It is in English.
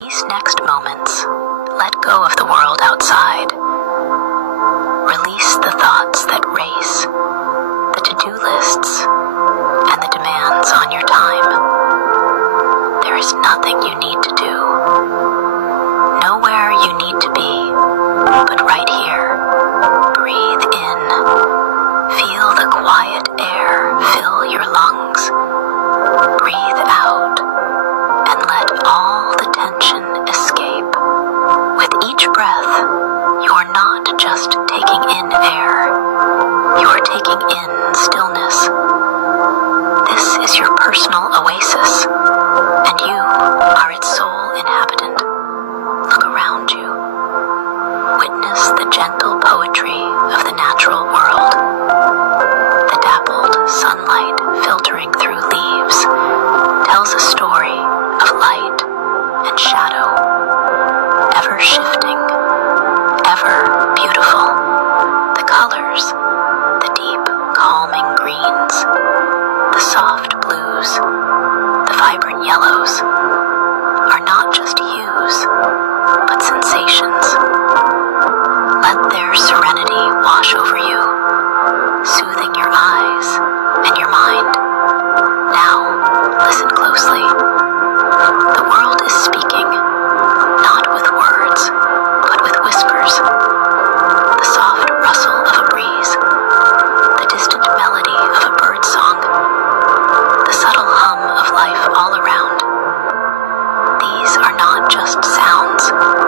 These next moments, let go of the world outside. Release the thoughts that race, the to-do lists, and the demands on your time. There is nothing you need to do, nowhere you need to be, but right here. Breathe in, feel the quiet air fill your lungs. Breathe out, and let all the tension escape. With each breath, you are not just taking in air, you are taking in stillness. This is your personal oasis, and you are its sole inhabitant. Look around you. Witness the gentle poetry of the natural world. The dappled sunlight filtering through leaves tells a story of light and shadow, ever shifting, ever beautiful. The colors, the deep, calming greens, the soft blues, the vibrant yellows, are not just hues, but sensations. Let their serenity wash over you, soothing your eyes and your mind. Now, listen closely. The world is speaking, not with words, but with whispers. The soft rustle of a breeze, the distant melody of a bird song, the subtle hum of life all around. These are not just sounds.